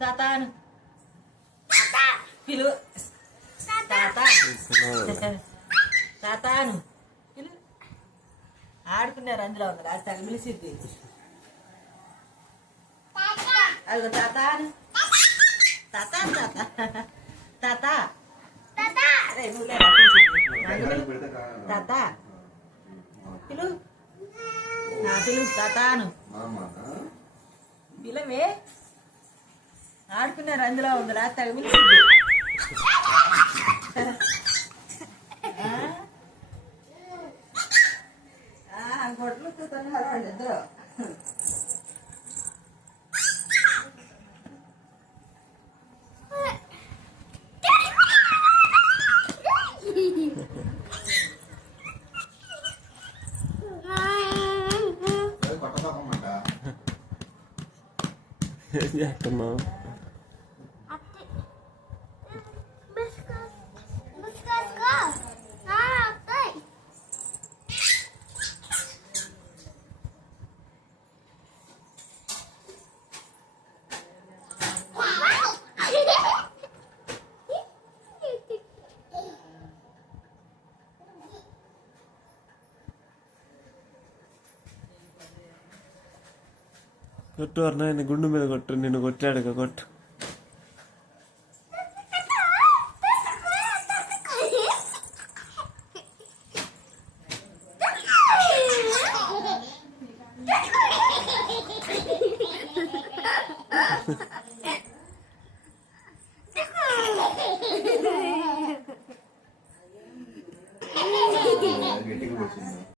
తాతాను పిలు తాత తాతాను పిలు ఆడుకున్నారు అందులో ఉంది అది తగిలిసిద్ది అదిగో తాతాను తాత తాత తాత అదే నువ్వు తాత పిలు పిలు తాతాను పిలవే ఆడుకున్నారు అందులో ఉంది రా తగిలిసిద్ది గొడ్లు చూస్తున్నారు వాళ్ళు ఇద్దరు ఏం చేస్తున్నావు? కొట్టు అన్న గుండు మీద కొట్టు నిన్ను కొట్టాడుగా కొట్టు